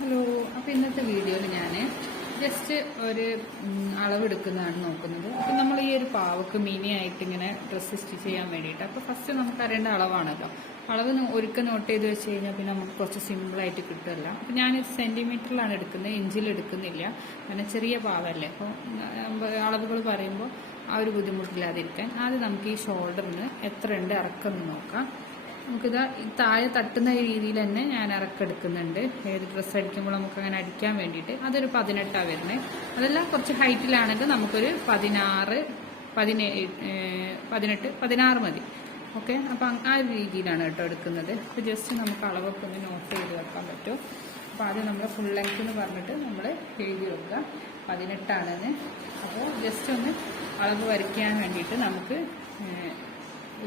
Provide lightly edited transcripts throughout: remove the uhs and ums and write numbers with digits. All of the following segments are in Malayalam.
ഹലോ. അപ്പോൾ ഇന്നത്തെ വീഡിയോയിൽ ഞാൻ ജസ്റ്റ് ഒരു അളവെടുക്കുന്നതാണ് നോക്കുന്നത്. അപ്പോൾ നമ്മൾ ഈ ഒരു പാവക്ക് മിനി ആയിട്ട് ഇങ്ങനെ ഡ്രസ്സ് സ്റ്റിച്ച് ചെയ്യാൻ വേണ്ടിയിട്ട്, അപ്പോൾ ഫസ്റ്റ് നമുക്ക് അറിയേണ്ട അളവാണല്ലോ. അളവ് ഒരിക്കൽ നോട്ട് ചെയ്ത് വെച്ച് കഴിഞ്ഞാൽ പിന്നെ നമുക്ക് കുറച്ച് സിമ്പിളായിട്ട് കിട്ടുമല്ലോ. അപ്പോൾ ഞാൻ സെൻറ്റിമീറ്ററിലാണ് എടുക്കുന്നത്, ഇഞ്ചിൽ എടുക്കുന്നില്ല. കാരണം ചെറിയ പാവല്ലേ, അപ്പോൾ അളവുകൾ പറയുമ്പോൾ ആ ഒരു ബുദ്ധിമുട്ടില്ലാതിരിക്കാൻ ആദ്യം നമുക്ക് ഈ ഷോൾഡറിന് എത്ര ഉണ്ട് ഇറക്കം നോക്കാം. നമുക്കിത് താഴെ തട്ടുന്ന രീതിയിൽ തന്നെ ഞാൻ ഇറക്കെടുക്കുന്നുണ്ട്. ഏത് ഡ്രസ്സ് അടിക്കുമ്പോൾ നമുക്ക് അങ്ങനെ അടിക്കാൻ വേണ്ടിയിട്ട് അതൊരു 18 വരുന്നത്. അതെല്ലാം കുറച്ച് ഹൈറ്റിലാണെങ്കിൽ നമുക്കൊരു 16, 17, 16 മതി. ഓക്കെ, അപ്പം ആ ഒരു രീതിയിലാണ് കേട്ടോ എടുക്കുന്നത്. അപ്പോൾ ജസ്റ്റ് നമുക്ക് അളവൊക്കെ ഒന്ന് നോട്ട് ചെയ്ത് വെക്കാൻ പറ്റും. അപ്പോൾ ആദ്യം നമ്മൾ ഫുൾ ലെങ്ത് എന്ന് പറഞ്ഞിട്ട് നമ്മൾ എഴുതി വെക്കുക 18 അപ്പോൾ ജസ്റ്റ് ഒന്ന് അളവ് വരയ്ക്കാൻ വേണ്ടിയിട്ട് നമുക്ക്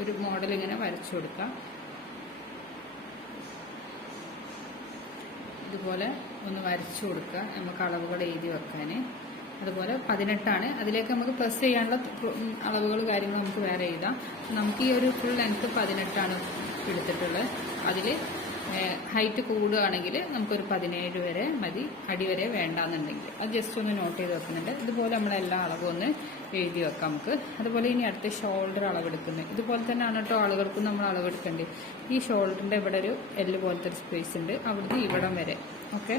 ഒരു മോഡൽ ഇങ്ങനെ വരച്ചു കൊടുക്കാം. ഇതുപോലെ ഒന്ന് വരച്ചു കൊടുക്കുക, നമുക്ക് അളവുകൾ എഴുതി വെക്കാൻ. അതുപോലെ 18 അതിലേക്ക് നമുക്ക് പ്ലസ് ചെയ്യാനുള്ള അളവുകൾ കാര്യങ്ങൾ നമുക്ക് വേറെ എഴുതാം. നമുക്ക് ഈ ഒരു ഫുൾ ലെങ്ത് 18 എടുത്തിട്ടുള്ളത്. അതിൽ ഹൈറ്റ് കൂടുകയാണെങ്കിൽ നമുക്കൊരു 17 വരെ മതി, അടി വരെ വേണ്ടാന്നുണ്ടെങ്കിൽ അത് ജസ്റ്റ് ഒന്ന് നോട്ട് ചെയ്ത് വെക്കുന്നുണ്ട്. ഇതുപോലെ നമ്മളെല്ലാ അളവും ഒന്ന് എഴുതി വെക്കാം നമുക്ക്. അതുപോലെ ഇനി അടുത്ത ഷോൾഡർ അളവെടുക്കുന്നത് ഇതുപോലെ തന്നെയാണ് കേട്ടോ. ആളുകൾക്കും നമ്മൾ അളവെടുക്കേണ്ടത്. ഈ ഷോൾഡറിൻ്റെ ഇവിടെ ഒരു എല്ല് പോലത്തെ ഒരു സ്പേസ് ഉണ്ട്, അവിടുന്ന് ഇവിടം വരെ. ഓക്കെ,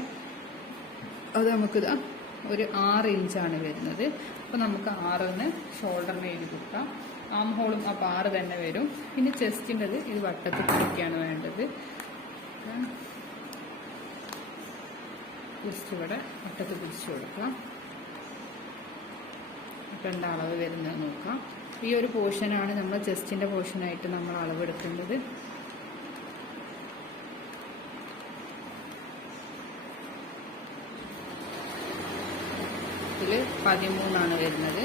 അത് നമുക്കിത് ഒരു 6 ഇഞ്ചാണ് വരുന്നത്. അപ്പോൾ നമുക്ക് 6 ഷോൾഡറിന് എഴുതി കൊടുക്കാം. ആം ഹോളും അപ്പോൾ 6 തന്നെ വരും. പിന്നെ ചെസ്റ്റിൻ്റെത് ഇത് വട്ടത്തിൽ പിടിക്കുകയാണ് വേണ്ടത്. ജസ്റ്റ് ഇവിടെ വട്ടത്തിൽ പിടിച്ചു കൊടുക്കാം. ഇപ്പം എന്താ അളവ് വരുന്നത് നോക്കാം. ഈ ഒരു പോർഷനാണ് നമ്മൾ ചെസ്റ്റിൻ്റെ പോർഷനായിട്ട് നമ്മൾ അളവെടുക്കേണ്ടത്. ഇതിൽ 13 വരുന്നത്.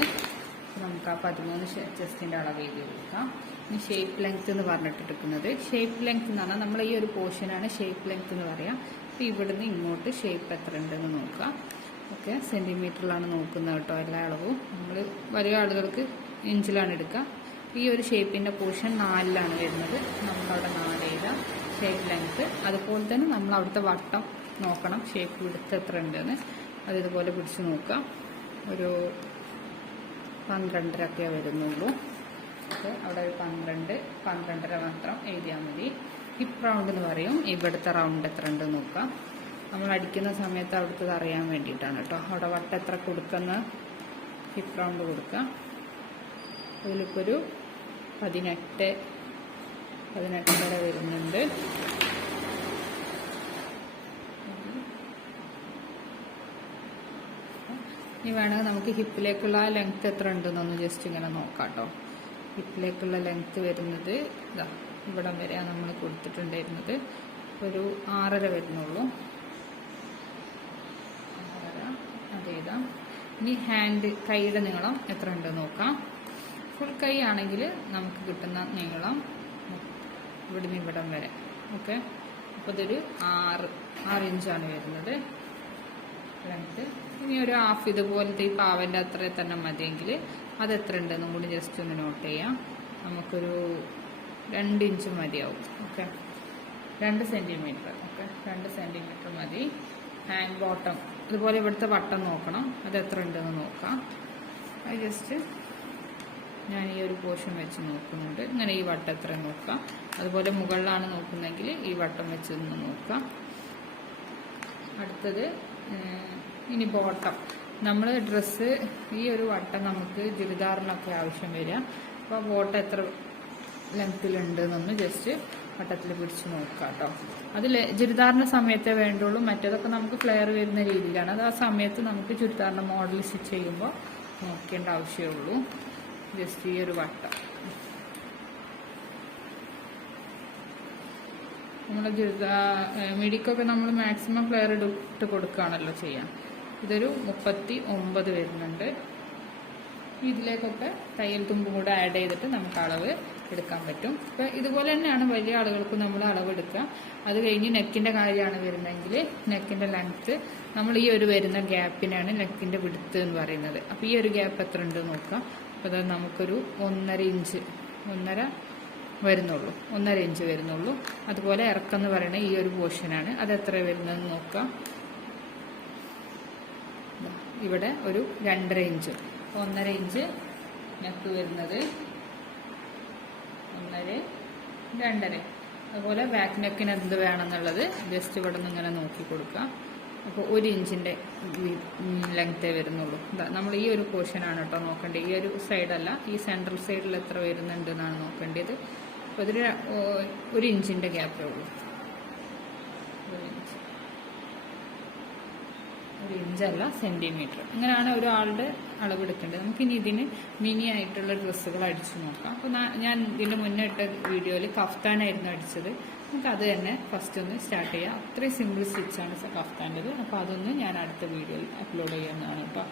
നമുക്ക് ആ 13 ചെസ്റ്റിൻ്റെ അളവ് എഴുതി കൊടുക്കാം. ഇനി ഷേപ്പ് ലെങ്ത് എന്ന് പറഞ്ഞിട്ടെടുക്കുന്നത്. ഷേപ്പ് ലെങ്ത് എന്ന് പറഞ്ഞാൽ നമ്മൾ ഈ ഒരു പോർഷനാണ് ഷേപ്പ് ലെങ്ത് എന്ന് പറയാം. അപ്പോൾ ഇവിടുന്ന് ഇങ്ങോട്ട് ഷേപ്പ് എത്ര ഉണ്ടെന്ന് നോക്കാം. ഓക്കെ, സെൻറ്റിമീറ്ററിലാണ് നോക്കുന്നത് കേട്ടോ എല്ലാ അളവും. നമ്മൾ വലിയ ആളുകൾക്ക് ഇഞ്ചിലാണ് എടുക്കുക. ഈ ഒരു ഷേപ്പിൻ്റെ പോർഷൻ 4 വരുന്നത്. നമ്മളവിടെ 4 എഴുതാം ഷേപ്പ് ലെങ്ത്. അതുപോലെ തന്നെ നമ്മൾ അവിടുത്തെ വട്ടം നോക്കണം, ഷേപ്പ് വിടുത്ത് എത്ര ഉണ്ടെന്ന്. അത് ഇതുപോലെ പിടിച്ച് നോക്കാം. ഒരു 12.5 വരുന്നുള്ളൂ. ഓക്കെ, അവിടെ ഒരു 12, 12.5 മാത്രം എഴുതിയാൽ മതി. ഹിപ്പ് റൗണ്ട് എന്ന് പറയും. ഇവിടുത്തെ റൗണ്ട് എത്ര ഉണ്ട് നോക്കാം. നമ്മൾ അടിക്കുന്ന സമയത്ത് അവിടുത്തെ അറിയാൻ വേണ്ടിയിട്ടാണ് കേട്ടോ. അവിടെ വട്ടം എത്ര കൊടുക്കുന്ന ഹിപ്പ് റൗണ്ട് കൊടുക്കുക. അതിലിപ്പോൾ ഒരു 18.5 വരുന്നുണ്ട്. ഇനി വേണമെങ്കിൽ നമുക്ക് ഹിപ്പിലേക്കുള്ള ലെങ്ത് എത്ര ഉണ്ടെന്നൊന്ന് ജസ്റ്റ് ഇങ്ങനെ നോക്കാം കേട്ടോ. ഹിപ്പിലേക്കുള്ള ലെങ്ത് വരുന്നത് ഇതാ ഇവിടം വരെയാണ് നമ്മൾ കൊടുത്തിട്ടുണ്ടായിരുന്നത്. ഒരു 6.5 വരുന്നുള്ളൂ. 6.5 അതേതാ. ഇനി ഹാൻഡ് കൈയുടെ നീളം എത്ര ഉണ്ടെന്ന് നോക്കാം. ഫുൾ കൈ ആണെങ്കിൽ നമുക്ക് കിട്ടുന്ന നീളം ഇവിടുന്ന് ഇവിടം വരെ. ഓക്കെ, അപ്പോൾ ഇതൊരു 6 ഇഞ്ചാണ് വരുന്നത് ലെങ്ത്. ഇനി ഒരു ഹാഫ് ഇതുപോലത്തെ ഈ പാവൻ്റെ അത്ര തന്നെ മതിയെങ്കിൽ അത് എത്ര ഉണ്ടെന്നും കൂടി ജസ്റ്റ് ഒന്ന് നോട്ട് ചെയ്യാം. നമുക്കൊരു 2 ഇഞ്ച് മതിയാവും. Okay, 2 centimetre. ഓക്കെ, 2 സെൻറ്റിമീറ്റർ മതി. ഹാൻഡ് ബോട്ടം അതുപോലെ ഇവിടുത്തെ വട്ടം നോക്കണം, അത് എത്ര ഉണ്ടെന്ന് നോക്കാം. അത് ജസ്റ്റ് ഞാൻ ഈ ഒരു പോർഷൻ വെച്ച് നോക്കുന്നുണ്ട്. ഇങ്ങനെ ഈ വട്ടം എത്ര നോക്കാം. അതുപോലെ മുകളിലാണ് നോക്കുന്നതെങ്കിൽ ഈ വട്ടം വെച്ച് ഒന്ന് നോക്കാം. അടുത്തത് ഇനി ബോട്ടം. നമ്മൾ ഡ്രസ്സ് ഈ ഒരു വട്ടം നമുക്ക് ചുരിദാറിനൊക്കെ ആവശ്യം വരിക. അപ്പോൾ ബോട്ടം എത്ര ലെങ്ത്തിലുണ്ട് എന്നൊന്ന് ജസ്റ്റ് വട്ടത്തിൽ പിടിച്ച് നോക്കാം കേട്ടോ. അതിൽ ചുരിദാറിൻ്റെ സമയത്തേ വേണ്ടുള്ളൂ. മറ്റേതൊക്കെ നമുക്ക് ഫ്ലെയർ വരുന്ന രീതിയിലാണ്. അത് ആ സമയത്ത് നമുക്ക് ചുരിദാറിൻ്റെ മോഡൽ സ്റ്റിച്ച് ചെയ്യുമ്പോൾ നോക്കേണ്ട ആവശ്യമുള്ളൂ. ജസ്റ്റ് ഈ ഒരു വട്ടം നമ്മുടെ മിഡിക്കൊക്കെ നമ്മൾ മാക്സിമം ഫ്ലെയർ ഇട്ട് കൊടുക്കുകയാണല്ലോ ചെയ്യാം. ഇതൊരു 39 വരുന്നുണ്ട്. ഇതിലേക്കൊക്കെ തയ്യൽ തുമ്പും കൂടെ ആഡ് ചെയ്തിട്ട് നമുക്ക് അളവ് എടുക്കാൻ പറ്റും. അപ്പോൾ ഇതുപോലെ തന്നെയാണ് വലിയ ആളുകൾക്ക് നമ്മൾ അളവ് എടുക്കുക. അത് കഴിഞ്ഞ് നെക്കിൻ്റെ കാര്യമാണ് വരുന്നതെങ്കിൽ നെക്കിൻ്റെ ലെങ്ത്ത് നമ്മൾ ഈ ഒരു വരുന്ന ഗ്യാപ്പിനാണ് നെക്കിൻ്റെ വിടുത്ത് എന്ന് പറയുന്നത്. അപ്പോൾ ഈ ഒരു ഗ്യാപ്പ് എത്ര ഉണ്ട് നോക്കാം. അപ്പോൾ അത് നമുക്കൊരു 1.5 ഇഞ്ച് വരുന്നുള്ളൂ, 1.5 ഇഞ്ച് വരുന്നുള്ളൂ. അതുപോലെ ഇറക്കം എന്ന് പറയുന്നത് ഈ ഒരു പോർഷനാണ്. അത് എത്ര വരുന്നതെന്ന് നോക്കാം. ഇവിടെ ഒരു 2.5 ഇഞ്ച്, 1.5 ഇഞ്ച് നെക്ക് വരുന്നത്, 1.5, 2.5. അതുപോലെ ബാക്ക് നെക്കിന് എന്ത് വേണമെന്നുള്ളത് ജസ്റ്റ് ഇവിടെ നിന്ന് ഇങ്ങനെ നോക്കി കൊടുക്കുക. അപ്പോൾ 1 ഇഞ്ചിൻ്റെ ലെങ്ത്തേ വരുന്നുള്ളൂ. നമ്മൾ ഈ ഒരു പോർഷനാണ് കേട്ടോ നോക്കേണ്ടത്, ഈ ഒരു സൈഡല്ല, ഈ സെൻട്രൽ സൈഡിൽ എത്ര വരുന്നുണ്ട് എന്നാണ് നോക്കേണ്ടത്. അപ്പോൾ ഇതിൽ 1 ഇഞ്ചിൻ്റെ ഗ്യാപ്പേ ഉള്ളൂ, 1 ഇഞ്ചല്ല സെൻറ്റിമീറ്റർ. ഇങ്ങനെയാണ് ഒരാളുടെ അളവെടുക്കേണ്ടത്. നമുക്കിനി ഇതിന് മിനി ആയിട്ടുള്ള ഡ്രസ്സുകൾ അടിച്ചു നോക്കാം. അപ്പോൾ ഞാൻ ഇതിൻ്റെ മുന്നേ ഇട്ട വീഡിയോയിൽ കഫ്താനായിരുന്നു അടിച്ചത്. നമുക്ക് അത് തന്നെ ഫസ്റ്റ് ഒന്ന് സ്റ്റാർട്ട് ചെയ്യാം. അത്രയും സിമ്പിൾ സ്റ്റിച്ചാണ് കഫ്താൻ്റെത്. അപ്പോൾ അതൊന്ന് ഞാൻ അടുത്ത വീഡിയോയിൽ അപ്ലോഡ് ചെയ്യുന്നതാണ് കേട്ടോ.